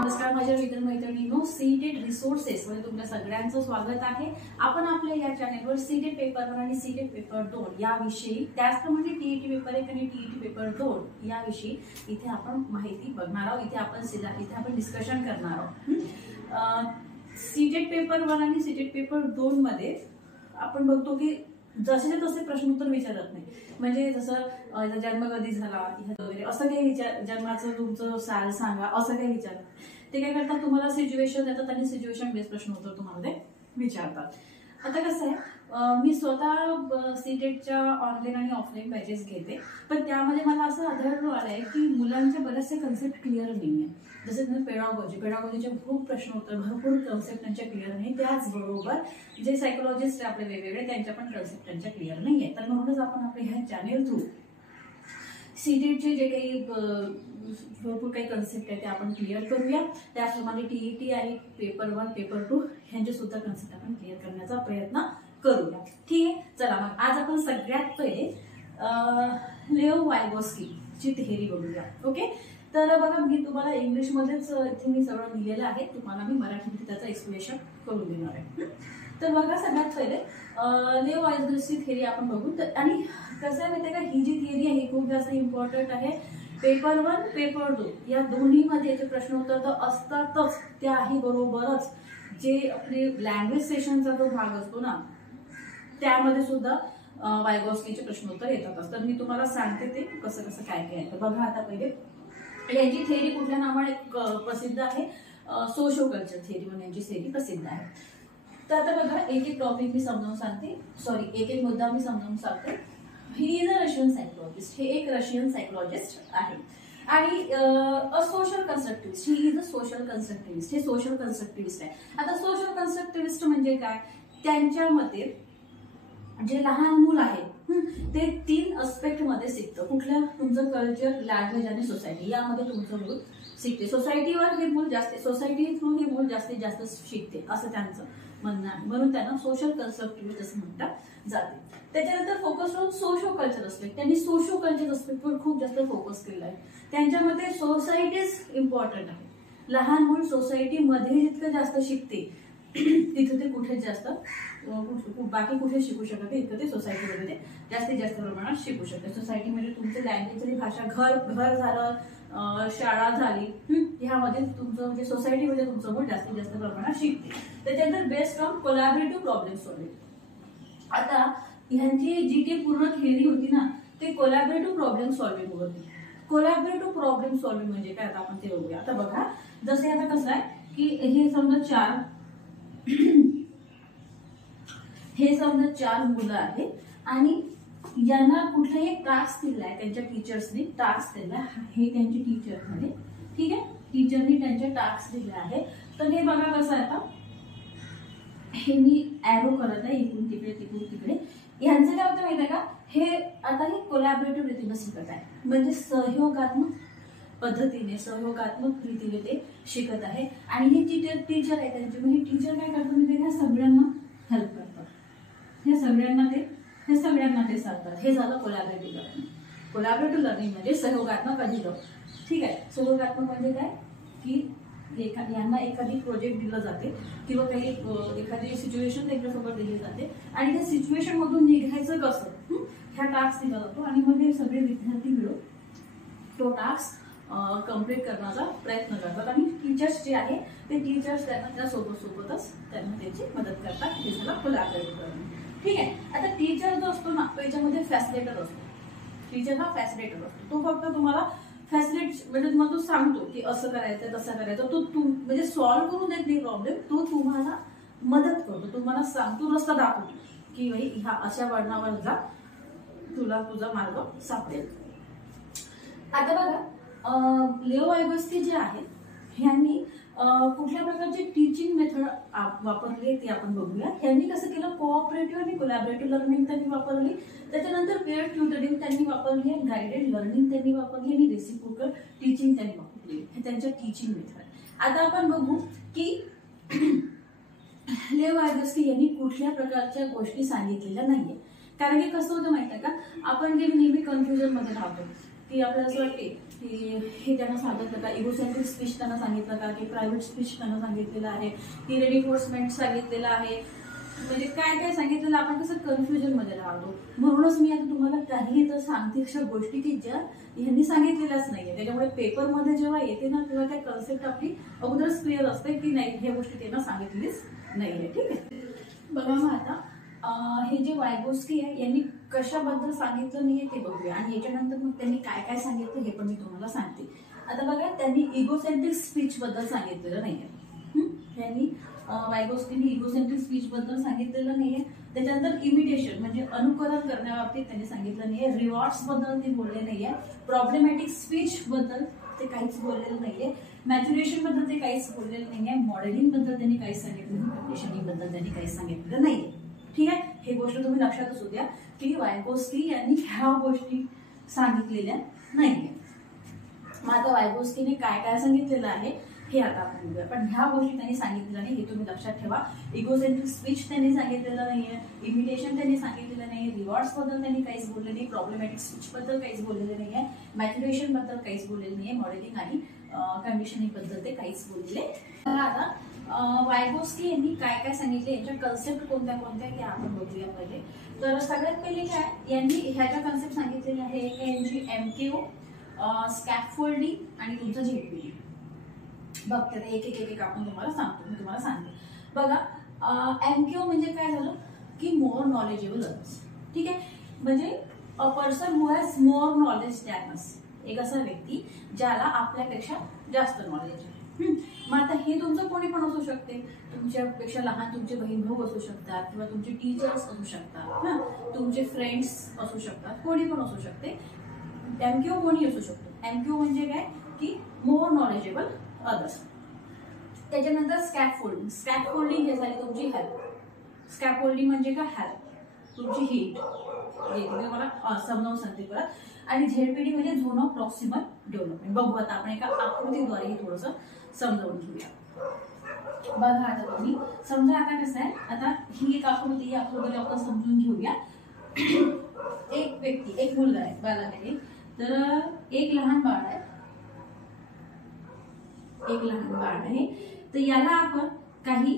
नमस्कार माझ्या मित्रमैत्रिणींनो, CTET resources मध्ये तुमच्या सगळ्यांचं स्वागत आहे। आपण आपल्या या चॅनलवर सीटेट पेपर 1 आणि सीटेट पेपर 2 याविषयी, त्याचप्रमाणे टीईटी पेपर 1 आणि टीईटी पेपर 2 याविषयी इथे आपण माहिती बघणार आहोत। इथे आपण डिस्कशन करणार आहोत। सीटेट पेपर 1 आणि सीटेट पेपर 2 मध्ये आपण बघतो की जसे तसे प्रश्न उत्तर विचारत नाही, म्हणजे जसं जन्म कधी झाला वगैरे असं काही जन्माचं तुमचं साल सांगा असं काही विचारतात। ते काय करतात, तुम्हाला सिच्युएशन देतात आणि सिच्युएशन बेस्ड प्रश्न उत्तर तुम्हाला ते विचारतात। आता कसं आहे, मी स्वतः सीटेटच्या ऑनलाईन आणि ऑफलाईन बॅचेस घेते, पण त्यामध्ये मला असं आढळून आलंय की मुलांचे बरेचसे कन्सेप्ट क्लिअर नाहीये। जसे पेडागॉजीचे खूप प्रश्न उत्तर, भरपूर कन्सेप्ट त्यांच्या क्लिअर नाही। त्याचबरोबर जे सायकोलॉजिस्ट आपले वेगवेगळे त्यांच्या पण कन्सेप्ट त्यांच्या क्लिअर नाहीये। तर म्हणूनच आपण आपल्या ह्या चॅनेल थ्रू सीटेटचे जे काही भरपूर काही कन्सेप्ट आहे ते आपण क्लिअर करूया। त्याचप्रमाणे टीईटी आणि पेपर 1 पेपर 2 यांचे सुद्धा कन्सेप्ट आपण क्लिअर करण्याचा प्रयत्न करूया। ठीक आहे, चला मग आज आपण सगळ्यात पहिले लेओ वायगोस्की थेअरी बघूया। ओके, तर बघा मी तुम्हाला इंग्लिश मध्येच इथे मी सगळं लिहिलेलं आहे, तुम्हाला मी मराठीमध्ये त्याचं एक्सप्लेनेशन करून देणार आहे। तर बघा सगळ्यात पहिले लेओ वायगोस्की थेअरी आपण बघू। आणि कसं आहे माहिती आहे का, ही जी थिअरी आहे ही खूप जास्त इम्पॉर्टंट आहे। पेपर 1 पेपर 2 या दोन्हीमध्ये जे प्रश्न उत्तर तर असतातच, त्याही बरोबरच जे आपले लँग्वेज सेशनचा जो भाग असतो ना त्यामध्ये सुद्धा वायगोस्कीचे प्रश्न उत्तर येतातच। तर मी तुम्हाला सांगते ते कसं कसं काय काय आहे। बघा आता पहिले यांची थेअरी कुठल्या नावाने प्रसिद्ध आहे, सोशो कल्चर थेअरी म्हणून यांची थेअरी प्रसिद्ध आहे। तर आता बघा एक एक टॉपिक मी समजावून सांगते, एक एक मुद्दा मी समजावून सांगते। He is a Russian psychologist, हे एक रशियन सायकोलॉजिस्ट आहे। आणि a social constructivist, he is a social constructivist, हे सोशल कन्स्ट्रक्टिव्हिस्ट आहे। आता सोशल कन्स्ट्रक्टिव्हिस्ट म्हणजे काय, त्यांच्या मते जे लहान मूल आहे ते 3 अस्पेक्ट मध्ये शिकतं। कुठल्या, तुमचं कल्चर, लँग्वेज आणि सोसायटी, यामध्ये तुमचं मूल शिकते। सोसायटीवर हे मूल जास्त, सोसायटी थ्रू हे मूल जास्तीत जास्त शिकते असं त्यांचं म्हणणं आहे, म्हणून त्यांना सोशल कन्स्ट्रक्टिव्हिस्ट असं म्हणतात जाते। त्याच्यानंतर focus on socio culture aspect, त्यांनी सोशो कल्चर अस्पेक्टवर खूप जास्त फोकस केला आहे। त्यांच्या मते सोसायटीज इम्पॉर्टंट आहे, लहान मूल सोसायटीमध्ये जितकं जास्त शिकते तिथे ते कुठेच जास्त बाकी कुठे शिकू शकत नाही, इतकं ते सोसायटीमध्ये जास्तीत जास्त प्रमाणात शिकू शकते। सोसायटीमध्ये तुमचं लँग्वेज, भाषा, घर झालं, शाळा झाली, ह्यामध्ये तुमचं जे सोसायटीमध्ये तुमचं मूल जास्तीत जास्त प्रमाणात शिकते। त्याच्यानंतर based on collaborative problem solving. आता ह्यांची जी काही पूर्ण थेअरी होती ना ते कोलॅबोरेटिव्ह प्रॉब्लेम सॉल्व्हिंग होती। कोलॅबोरेटिव्ह प्रॉब्लेम सॉल्व्हिंग म्हणजे काय, आता आपण ते बघूया। आता बघा जसे आता कसं आहे की हे समजा 4 मुलं आहेत आणि यांना कुठलाही टास्क दिला आहे, त्यांच्या टीचर्सनी टास्क दिला आहे, हे त्यांचे टीचर मध्ये, ठीक आहे, टीचरनी त्यांचे टास्क दिले आहे। तर हे बघा कसं आहे, आता हे मी ॲरो करत आहे इकडून तिकडे तिकडून तिकडे। यांचं काय होतं माहिती आहे का, हे आता हे कोलॅबोरेटिव्ह रीतीने शिकत आहे, म्हणजे सहयोगात्मक पद्धतीने, सहयोगात्मक रीतीने ते शिकत आहे। आणि हे टीचर आहे त्यांचे, म्हणजे टीचर काय करतात म्हणजे ह्या सगळ्यांना हेल्प करतात, हे सगळ्यांना ते सांगतात। हे झालं कोलॅबोरेटिव्ह लर्निंग। कोलॅबोरेटिव्ह लर्निंग म्हणजे सहयोगात्मक अधिक, ठीक आहे। सहयोगात्मक म्हणजे काय की यांना एखादी प्रोजेक्ट दिलं जाते किंवा काही एखादी सिच्युएशन त्यांच्यासोबत दिली जाते आणि त्या सिच्युएशन मधून निघायचं कसं ह्या टास्क दिला जातो आणि मग हे सगळे विद्यार्थी मिळून तो टास्क कम्प्लीट करण्याचा प्रयत्न करतात। आणि टीचर्स जे आहे ते टीचर्स त्यांना त्यासोबतच त्यांना त्याची मदत करतात। हे झालं कोलॅबोरेटिव्ह लर्निंग, ठीक आहे। आता टीचर जो असतो ना तो याच्यामध्ये फॅसिलिटेटर असतो, टीचर हा फॅसिलिटेटर असतो। तो फक्त तुम्हाला म्हणजे तुम्हाला तो सांगतो की असं करायचं तसं करायचं, तो म्हणजे सॉल्व्ह करून देत नाही प्रॉब्लेम, तो तुम्हाला मदत करतो, तुम्हाला सांगतो, रस्ता दाखवतो की भाई ह्या अशा वळणावर जा, तुला तुझा मार्ग सापडेल। आता बघा लेओ वायगोस्की जे आहे ह्यांनी कुठल्या प्रकारची टीचिंग मेथड वापरली आहे ते आपण बघूया। ह्यांनी कसं केलं, कोऑपरेटिव्ह आणि कोलॅबोरेटिव्ह लर्निंग त्यांनी वापरली, त्याच्यानंतर पेअर ट्युटरिंग त्यांनी वापरली आहे, गाइडेड लर्निंग त्यांनी वापरली आणि रेसिप्रोकल टीचिंग त्यांनी वापरली, हे त्यांच्या टीचिंग मेथड। आता आपण बघू की लेओ वायगोस्की यांनी कुठल्या प्रकारच्या गोष्टी सांगितलेल्या नाहीये, कारण की कसं होतं माहिती आहे का, आपण नेहमी कन्फ्युजन मध्ये राहतो की आपल्याला असं वाटते की हे त्यांना सांगितलं का, इगोसेंट्रिक स्पीच त्यांना सांगितलं का, की प्रायव्हेट स्पीच त्यांना सांगितलेलं आहे, की रेडिफोर्समेंट सांगितलेलं आहे, म्हणजे काय काय सांगितलेलं आपण कसं कन्फ्युजन मध्ये राहतो. म्हणूनच मी आता तुम्हाला काही तर सांगते अशा गोष्टी की ज्या ह्यांनी सांगितलेल्याच नाहीये. त्याच्यामुळे पेपरमध्ये जेव्हा येते ना तेव्हा त्या कन्सेप्ट आपली अगोदरच क्लिअर असते की नाही, ह्या गोष्टी त्यांना सांगितलीच नाहीये. ठीक आहे, बघा मग आता हे जे वायगोस्की आहे यांनी कशाबद्दल सांगितलं नाहीये ते बघूया, आणि याच्यानंतर मग त्यांनी काय काय सांगितलं हे पण मी तुम्हाला सांगते. आता बघा, त्यांनी इगोसेंट्रिक स्पीच बद्दल सांगितलेलं नाहीये. त्यांनी वायगोस्कीनी इगोसेंट्रिक स्पीच बद्दल सांगितलेलं नाहीये. त्याच्यानंतर इमिटेशन म्हणजे अनुकरण करण्याबाबतीत त्यांनी सांगितलं नाहीये. रिवॉर्ड्स बद्दल ते बोलले नाहीये. प्रॉब्लेमॅटिक स्पीच बद्दल ते काहीच बोललेलं नाहीये. मॅच्युरेशन बद्दल ते काहीच बोललेलं नाहीये. मॉडेलिंग बद्दल त्यांनी काहीच सांगितलं नाही. कंडिशनिंग बद्दल त्यांनी काहीच सांगितलेलं नाहीये. ठीक आहे, हे गोष्ट तुम्ही लक्षात असू द्या की वायगोस्की यांनी ह्या गोष्टी सांगितलेल्या नाहीये. मग आता वायगोस्कीने काय काय सांगितलेलं आहे हे आता आपण बघूया, पण ह्या गोष्टी त्यांनी सांगितलेल्या नाही हे तुम्ही लक्षात ठेवा. इगोसेंट्रिक स्पीच त्यांनी सांगितलेलं नाहीये. इमिटेशन त्यांनी सांगितलेलं नाही. रिवॉर्ड्स बद्दल त्यांनी काहीच बोलले नाही. प्रॉब्लेमॅटिक स्पीच बद्दल काहीच बोललेले नाहीये. मॅच्युरेशन बद्दल काहीच बोललेलं नाहीये. मॉडेलिंग आणि कंडिशनिंग बद्दल ते काहीच बोललेले. आता वायगोस्की यांनी काय काय सांगितले, याच्या कन्सेप्ट कोणत्या कोणत्या ते आपण बघूया पहिले. तर सगळ्यात पहिले काय यांनी ह्याच्या कन्सेप्ट सांगितलेले आहे, यांची MKO, स्कॅफोल्डिंग आणि तुमचं झेडपीडी. बघते एक एक एक आपण तुम्हाला सांगतो, मी तुम्हाला सांगते. बघा, MKO म्हणजे काय झालं की मोर नॉलेजेबल अदर्स. ठीक आहे, म्हणजे a person who has more knowledge than us, एक असा व्यक्ती ज्याला आपल्यापेक्षा जास्त नॉलेज आहे. मग आता हे तुमचं कोणी पण असू शकते, तुमच्यापेक्षा लहान तुमचे बहीण भाऊ असू शकतात, किंवा तुमचे टीचर्स असू शकतात, तुमचे फ्रेंड्स असू शकतात, कोणी पण असू शकते. MKO कोणी असू शकतो. MKO म्हणजे काय की मोर नॉलेजेबल अदर्स. त्याच्यानंतर स्कॅफोल्डिंग. स्कॅफोल्डिंग हे झाली तुमची हेल्प. स्कॅफोल्डिंग म्हणजे काय, हेल्प, तुमची हिट, जे मला समजावून सांगते परत. आणि झेडपीडी म्हणजे झोन ऑफ प्रॉक्सिमल डेव्हलपमेंट. बघू आता आपण एका आकृतीद्वारे हे थोडंसं समजावून घेऊया. बघा आता तुम्ही समजा, आता कसं आहे, आता ही एक आकृती, या आकृतीला आपण समजून घेऊया. एक व्यक्ती, एक मुलगा आहे, बालक आहे. तर एक लहान बाळ आहे, एक लहान बाळ आहे. तर याला आपण काही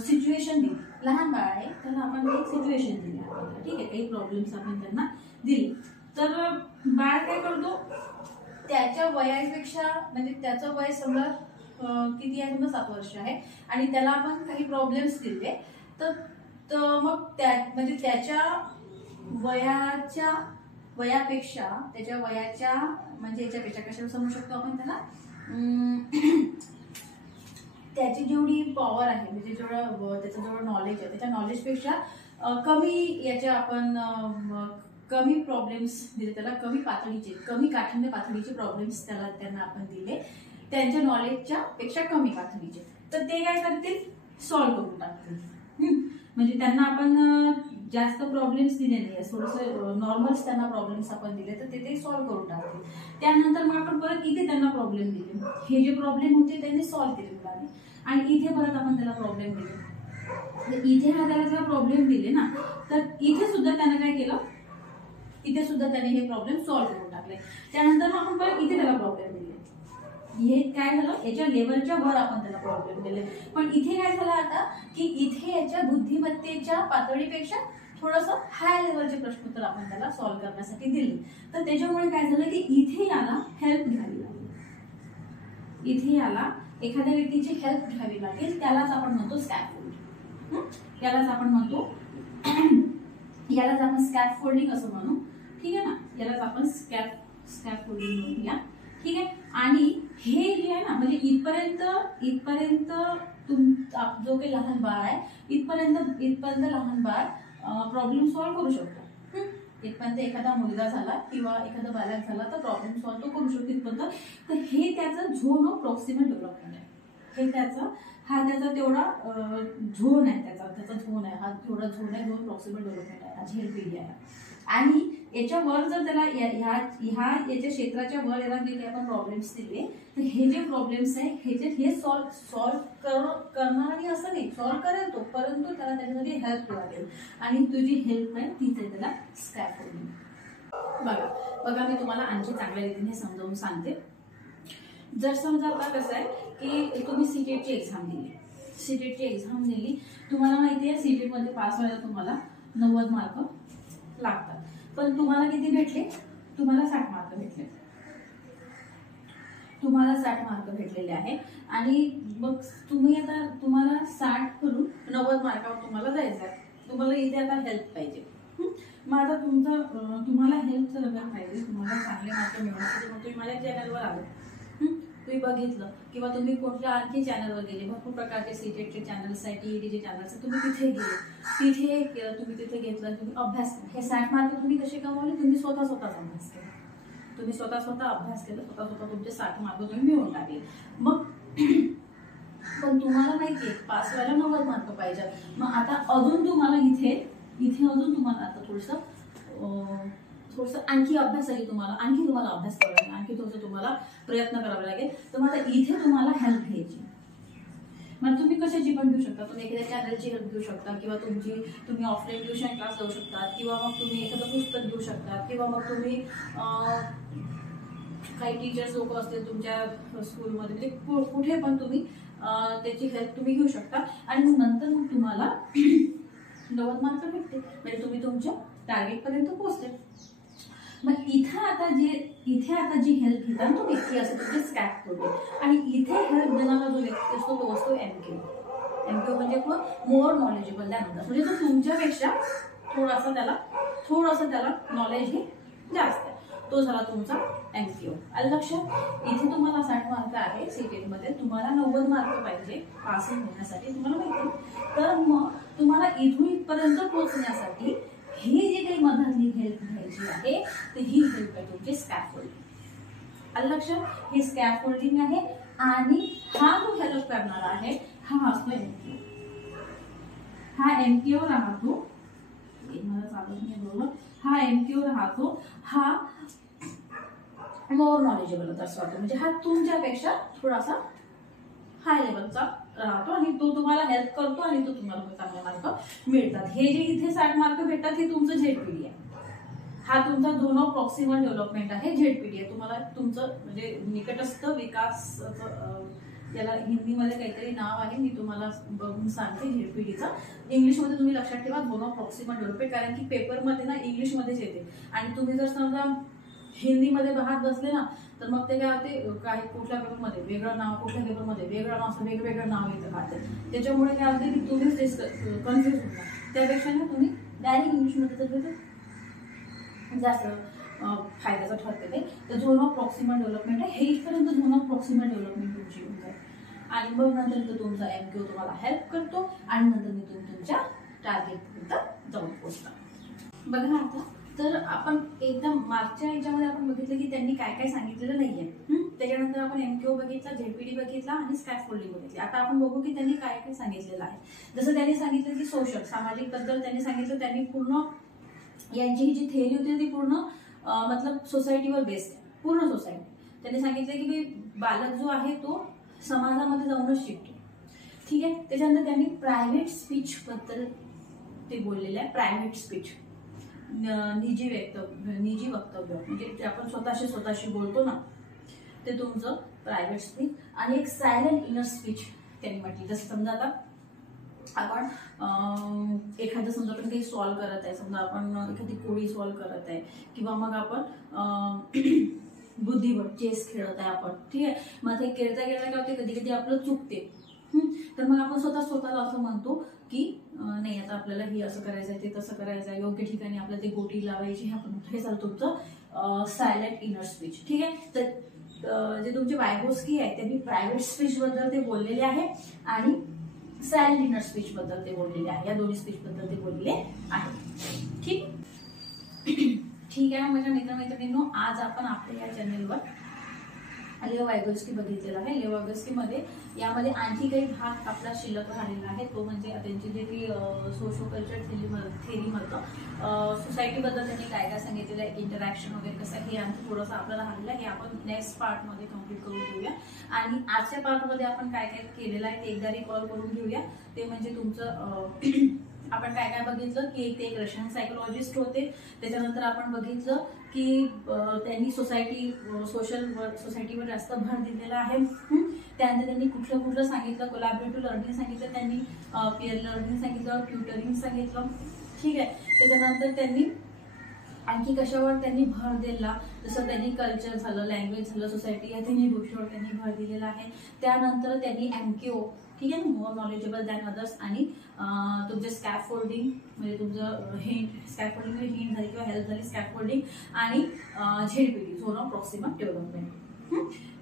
सिच्युएशन दिली. लहान बाळ आहे, त्याला आपण एक सिच्युएशन दिली आपल्याला. ठीक आहे, काही प्रॉब्लेम्स आपण त्यांना दिले. तर बाळ काय करतो, त्याच्या वयापेक्षा, म्हणजे त्याचं वय समजा किती आहे, समजा 7 वर्ष आहे, आणि त्याला आपण काही प्रॉब्लेम्स दिले. तर मग त्या म्हणजे त्याच्या वयापेक्षा, त्याच्या वयाच्या म्हणजे याच्यापेक्षा कशाला समजू शकतो आपण त्याला, त्याची जेवढी पॉवर आहे, म्हणजे जेवढं त्याचं जेवढं नॉलेज आहे, त्याच्या नॉलेजपेक्षा कमी याच्या आपण कमी प्रॉब्लेम्स दिले त्याला, कमी पातळीचे, कमी काठिण्य पातळीचे प्रॉब्लेम्स त्यांना आपण दिले, त्यांच्या नॉलेजच्या पेक्षा कमी पातळीचे. तर ते काय करतील, सॉल्व्ह करून टाकतील. म्हणजे त्यांना आपण जास्त प्रॉब्लेम्स दिले नाही, थोडंसं नॉर्मल्स त्यांना प्रॉब्लेम्स आपण दिले, तर ते सॉल्व्ह करून टाकतील. त्यानंतर मग आपण परत इथे त्यांना प्रॉब्लेम दिले, हे जे प्रॉब्लेम होते त्यांनी सॉल्व्ह केले मुलांनी, आणि इथे परत आपण त्याला प्रॉब्लेम दिले. इथे हा त्याला जर प्रॉब्लेम दिले ना, तर इथे सुद्धा त्यानं काय केलं, इथे सुद्धा त्याने हे प्रॉब्लेम सॉल्व्ह करून टाकले. त्यानंतर मग आपण परत इथे त्याला प्रॉब्लेम दिले. हे काय झालं, याच्या लेवलच्या वर आपण त्याला प्रॉब्लेम दिले. पण इथे काय झालं आता की इथे याच्या बुद्धिमत्तेच्या पातळीपेक्षा थोडंसं हाय लेवलचे प्रश्न तर आपण त्याला सॉल्व्ह करण्यासाठी दिले. तर त्याच्यामुळे काय झालं की इथे याला हेल्प घ्यावी लागेल. इथे याला एखाद्या व्यक्तीची हेल्प घ्यावी लागेल, त्यालाच आपण म्हणतो स्कॅफोल्डिंग. यालाच आपण म्हणतो यालाच आपण स्कॅफोल्डिंग असं म्हणू. ठीक आहे ना, यालाच आपण स्कॅफोल्डिंग म्हणूया. ठीक आहे, आणि हे जे आहे ना, म्हणजे इथपर्यंत जो काही लहान बाळ आहे, इथपर्यंत लहान बाळ प्रॉब्लेम सॉल्व्ह करू शकतो. इथपर्यंत एखादा मुलगा झाला किंवा एखादा बालक झाला तर प्रॉब्लेम सॉल्व्ह तो करू शकतो इथपर्यंत. तर हे त्याचं झोन ऑफ प्रॉक्सिमल डेव्हलपमेंट आहे. हे त्याचा तेवढा झोन आहे, त्याचा झोन आहे, हा तेवढा झोन आहे, झोन प्रॉक्सिमल डेव्हलपमेंट आहे, झेडपीडी आहे. आणि याच्यावर जर त्याला याच्या क्षेत्राच्या वर याला जे काही आपण प्रॉब्लेम्स दिले, तर हे जे प्रॉब्लेम्स आहे हे सॉल्व्ह करणार आणि असं नाही, सॉल्व्ह करेल तो, परंतु त्याला त्याच्यासाठी हेल्प लागेल, आणि तुझी हेल्प आहे तीच आहे त्याला स्कॅफोल्डिंग. बघा बघा मी तुम्हाला आणखी चांगल्या रीतीने समजावून सांगते. जर समजा आता कसं आहे की तुम्ही सीटेटची एक्झाम दिली, सीटेटची एक्झाम दिली, तुम्हाला माहिती आहे सीटेटमध्ये पास व्हायला तुम्हाला 90 मार्क लागतात, पण तुम्हाला किती भेटले? तुम्हाला 60 मार्क भेटले. तुम्हाला 60 मार्क भेटलेले आहे आणि मग तुम्ही आता तुम्हाला 60 करून 90 मार्कावर तुम्हाला जायचं आहे. तुम्हाला इथे आता हेल्प पाहिजे. मग आता तुम्हाला हेल्प जर पाहिजे, तुम्हाला चांगले मार्क मिळवण्यासाठी मग तुम्ही माझ्या चॅनलवर आलो, तुम्ही बघितलं किंवा तुम्ही कुठल्या आणखी चॅनलवर गेले, भरपूर प्रकारचे सीटेटचे चॅनल्स आहेत, टीईटीचे चॅनल्स आहेत, तुम्ही तिथे गेले, तिथे केलं, तुम्ही तिथे घेतलं, तुम्ही अभ्यास केला. हे 60 मार्क तुम्ही कसे कमवले? तुम्ही स्वतःच अभ्यास केला, तुम्ही स्वतः अभ्यास केला, स्वतः तुमचे 60 मार्क तुम्ही मिळवून टाकले. मग पण तुम्हाला माहितीये पास व्हायला 90 मार्क पाहिजे. मग आता अजून तुम्हाला इथे अजून तुम्हाला आता थोडंसं आणखी अभ्यासासाठी आणखी तुम्हाला अभ्यास करावा लागेल, आणखी थोडंसं तुम्हाला प्रयत्न करावे लागेल. तर मग इथे तुम्हाला हेल्प घ्यायची. मग तुम्ही कशाची पण घेऊ शकता, तुम्ही एखाद्या चॅनलची हेल्प घेऊ शकता किंवा तुम्ही ऑफलाईन ट्युशन क्लास जाऊ शकता किंवा मग तुम्ही एखादं पुस्तक घेऊ शकता किंवा मग तुम्ही काही टीचर्स लोक असतील तुमच्या स्कूलमध्ये, म्हणजे कुठे पण तुम्ही त्याची हेल्प तुम्ही घेऊ शकता आणि मग नंतर मग तुम्हाला 90 मार्क भेटते, म्हणजे तुम्ही तुमच्या टार्गेट पर्यंत पोहोचते. मग इथे आता जी हेल्प घेतात तो व्यक्ती असतो तुमचे स्कॅप करतो आणि इथे हेल्प देणारा जो व्यक्ती असतो तो असतो एमक्यू. एमक्यू म्हणजे कोण? मोर नॉलेजेबल दॅन अदर्स, म्हणजे तो तुमच्यापेक्षा थोडासा त्याला नॉलेज हे जास्त आहे, तो झाला तुमचा एमक्यू. आलं लक्षात? इथे तुम्हाला 60 मार्क आहे सीटेटमध्ये, तुम्हाला 90 मार्क पाहिजे पासिंग होण्यासाठी, तुम्हाला माहिती. तर मग तुम्हाला इथून इथपर्यंत पोहोचण्यासाठी ही जी काही मधातली हेल्प घ्यायची आहे तर ही हेल्प आहे तुमची स्कॅफोल्डिंग. आलं लक्षात? ही स्कॅफोल्डिंग आहे आणि हा जो हेल्प करणारा आहे हा असतो एमक्यू. हा एमक्यू राहतो, मला चालत नाही बरोबर, हा एमक्यू राहतो, हा मोर नॉलेजेबल असतो, म्हणजे हा तुमच्यापेक्षा थोडासा हाय लेवलचा राहतो आणि तो तुम्हाला हेल्प करतो आणि तो तुम्हाला चांगले मार्क मिळतात. हे जे इथे 60 मार्क भेटतात हे तुमचं झेडपीडी आहे. हा तुमचा झोन ऑफ प्रॉक्सिमल डेव्हलपमेंट आहे, झेडपीडी आहे. तुम्हाला तुमचं म्हणजे निकटस्थ विकास, याला हिंदीमध्ये काहीतरी नाव आहे, मी तुम्हाला बघून सांगते झेडपीडीचं. इंग्लिशमध्ये तुम्ही लक्षात ठेवा झोन ऑफ प्रॉक्सिमल डेव्हलपमेंट, कारण की पेपरमध्ये ना इंग्लिशमध्येच येते आणि तुम्ही जर समजा हिंदीमध्ये पाहत बसले ना तर मग ते काय होते, काही कुठल्या पेपरमध्ये वेगळं नाव, कुठल्या पेपरमध्ये वेगळं नाव, असं वेगवेगळं नाव येतं राहते. त्याच्यामुळे काय होते की तुम्ही कन्फ्युज होता. त्यापेक्षा ना तुम्ही डायरेक्ट इंग्लिशमध्ये तर जास्त फायद्याचं ठरते ते. तर झोन ऑफ प्रॉक्सिमल डेव्हलपमेंट आहे, हे इथपर्यंत झोन ऑफ प्रॉक्सिमल डेव्हलपमेंट तुमची होऊन जाईल आणि मग नंतर तुमचा एमक्यू तुम्हाला हेल्प करतो आणि नंतर मी तुमच्या टार्गेटपर्यंत जाऊन पोहोचता. बघा आता तर आपण एकदम मागच्या याच्यामध्ये आपण बघितलं की त्यांनी काय काय सांगितलेलं नाहीये. त्याच्यानंतर आपण एमक्यू बघितला, झेडपीडी बघितला आणि स्कॅफोल्डिंग बघितली. आता आपण बघू की त्यांनी काय काय सांगितलेलं आहे. जसं त्यांनी सांगितलं की सोशल, सामाजिक बद्दल त्यांनी सांगितलं, त्यांनी पूर्ण यांची ही जी थेअरी होती ती पूर्ण मतलब सोसायटीवर बेस्ड आहे, पूर्ण सोसायटी. त्यांनी सांगितलं की बालक जो आहे तो समाजामध्ये जाऊनच शिकतो. ठीक आहे. त्याच्यानंतर त्यांनी प्रायव्हेट स्पीच बद्दल ते बोललेलं आहे. प्रायव्हेट स्पीच, निजी वक्तव्य, म्हणजे आपण स्वतःशी बोलतो ना ते तुमचं प्रायव्हेट स्पीच. आणि एक सायलेंट इनर स्पीच त्यांनी म्हटली. जसं समजा आता आपण एखादं समजा आपण काही सॉल्व्ह करत आहे, समजा आपण एखादी कोडी सॉल्व्ह करत आहे किंवा मग आपण बुद्धिबळ चेस खेळत आहे आपण, ठीक आहे. मग ते खेळता काय होते, कधी कधी आपलं चुकते, तर मग आपण स्वतःला असं म्हणतो की नाही आता आपल्याला हे असं करायचं आहे, ते तसं करायचं आहे, योग्य ठिकाणी आपल्याला ते गोटी लावायची, हे आपण हे झालं तुमचं सायलेंट इनर स्पीच. ठीक आहे. तर जे तुमचे वायगोस्की आहे त्यांनी प्रायव्हेट स्पीच बद्दल ते बोललेले आहे आणि सायलेंट इनर स्पीच बद्दल ते बोललेले आहे. या दोन्ही स्पीच बद्दल ते बोललेले आहे. ठीक आहे. माझ्या मित्रमैत्रिणींनो, आज आपण आपल्या या चॅनेलवर लेओ वायगोस्की बघितलेला आहे. लेओ वायगोस्की मध्ये यामध्ये आणखी काही भाग आपला शिल्लक राहिलेला आहे, तो म्हणजे त्यांची जे काही सोशो कल्चर थेरी मधलं सोसायटीबद्दल त्यांनी काय काय सांगितलेलं आहे, इंटरॅक्शन वगैरे कसं, हे आणखी थोडंसं आपल्याला राहिलेलं आहे. हे आपण नेक्स्ट पार्टमध्ये कम्प्लीट करून घेऊया. आणि आजच्या पार्टमध्ये आपण काय काय केलेलं आहे ते एकदा रिकॉल करून घेऊया. ते म्हणजे तुमचं आपण काय काय बघितलं की ते एक रशियन सायकोलॉजिस्ट होते. त्याच्यानंतर आपण बघितलं की त्यांनी सोसायटीवर जास्त भर दिलेला आहे. त्यानंतर त्यांनी कुठलं सांगितलं, कोलॅबोरेटिव्ह लर्निंग सांगितलं, त्यांनी पीअर लर्निंग सांगितलं, ट्युटरिंग सांगितलं. ठीक आहे. त्याच्यानंतर त्यांनी आणखी कशावर त्यांनी भर दिला, जसं त्यांनी कल्चर झालं, लँग्वेज झालं, सोसायटी या तिन्ही गोष्टीवर त्यांनी भर दिलेला आहे. त्यानंतर त्यांनी MKO, ठीक आहे, मोर नॉलेजेबल दॅन अदर्स, आणि तुमचे स्कॅफोल्डिंग म्हणजे तुमचं स्कॅफोल्डिंग म्हणजे हिंट झाली किंवा हेल्प झाली, स्कॅफोल्डिंग आणि ZPD zone of proximal development.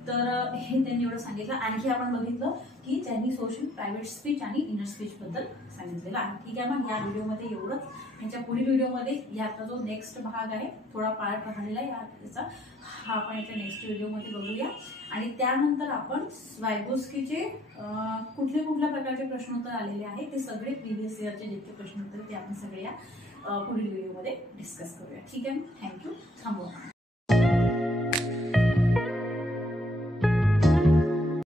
तर हे त्यांनी एवढं सांगितलं. आणखी आपण बघितलं की त्यांनी सोशल, प्रायव्हेट स्पीच आणि इनर स्पीच बद्दल सांगितलेलं आहे. ठीक आहे. मग या व्हिडिओमध्ये एवढंच. ह्याच्या पुढील व्हिडिओमध्ये याचा जो नेक्स्ट भाग आहे, थोडा पार्ट राहिलेला आहे याचा, हा आपण याच्या नेक्स्ट व्हिडिओमध्ये बघूया. आणि त्यानंतर आपण वायगोस्कीचे कुठल्या प्रकारचे प्रश्नोत्तर आलेले आहेत ते सगळे प्रिव्हियस इयरचे जितके प्रश्नोत्तर ते आपण सगळे या पुढील व्हिडिओमध्ये डिस्कस करूया. ठीक आहे. थँक्यू. थांबवा.